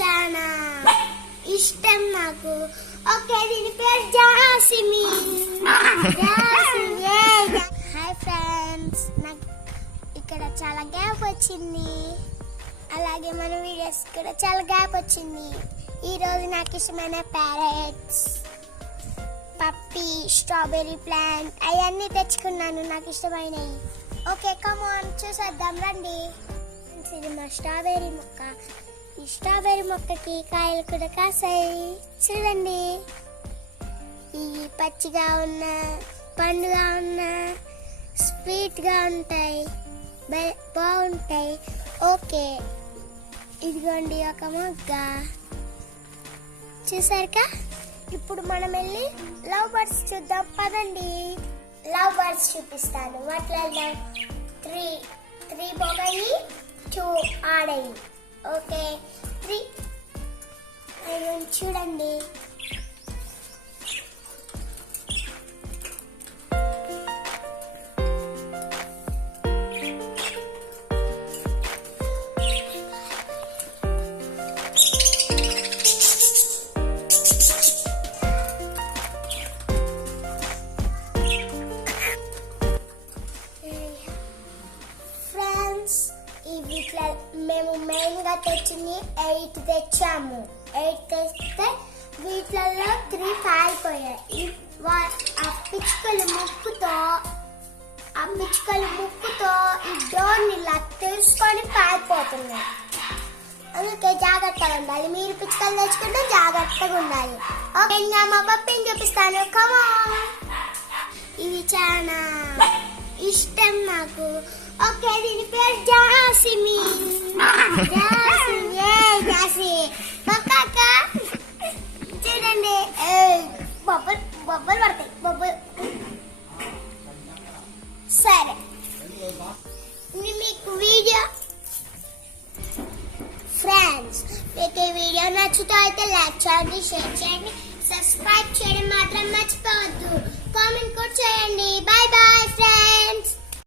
చాలా ఇష్టం నాకు. ఓకే, దీని పేరు జాస్మిన్. హాయ్ ఫ్రెండ్స్, నాకు ఇక్కడ చాలా గ్యాప్ వచ్చింది, అలాగే మన వీడియోస్ కూడా చాలా గ్యాప్ వచ్చింది. ఈరోజు నాకు ఇష్టమైన ప్యారెట్స్, పప్పి, స్ట్రాబెర్రీ ప్లాంట్ అవన్నీ తెచ్చుకున్నాను నాకు ఇష్టమైనవి. ఓకే, కమాన్ చూసేద్దాం రండి. ఇది మా స్ట్రాబెర్రీ మొక్క. ఈ స్ట్రాబెర్రీ మొక్కకి కాయలు కూడా కాసాయి చూడండి. ఈ పచ్చిగా ఉన్న, పండుగా ఉన్న, స్వీట్గా ఉంటాయి, బాగుంటాయి. ఓకే, ఇదిగోండి ఒక మొగ్గ చూసారుగా. ఇప్పుడు మనం వెళ్ళి లవ్ బర్డ్స్ చూద్దాం పదండి. లవ్ బర్డ్స్ చూపిస్తాను. వాటిలో 3 పోగాయి, 2 ఆడాయి. ఓకే, 3 చూడండి. వీటిలో మేము మెయిన్గా తెచ్చింది 8 తెచ్చాము. 8 తెస్తే వీటిలలో 3 కాలిపోయాయి. ఆ పిచ్చుకల ముక్కుతో ఈ డోర్ని ఇలా తెలుసుకొని పారిపోతున్నాయి. అందుకే జాగ్రత్తగా ఉండాలి. మీరు పిచ్చుకలు తెచ్చుకుంటే జాగ్రత్తగా ఉండాలి. ఓకే, ఇంకా మా పప్పిని చూపిస్తాను. కమాన్. ఇవి చాలా ఇష్టం నాకు. ఓకే, దీని పేరు జాస్మిన్. చూడండి, బొబ్బలు పడతాయి, బొబ్బలు. సరే, మీకు వీడియో ఫ్రెండ్స్, మీకు ఈ వీడియో నచ్చుతో అయితే లైక్ చేయండి, షేర్ చేయండి, సబ్స్క్రైబ్ చేయడం మాత్రం మర్చిపోవద్దు. కామెంట్ కూడా చేయండి. Bye bye friends.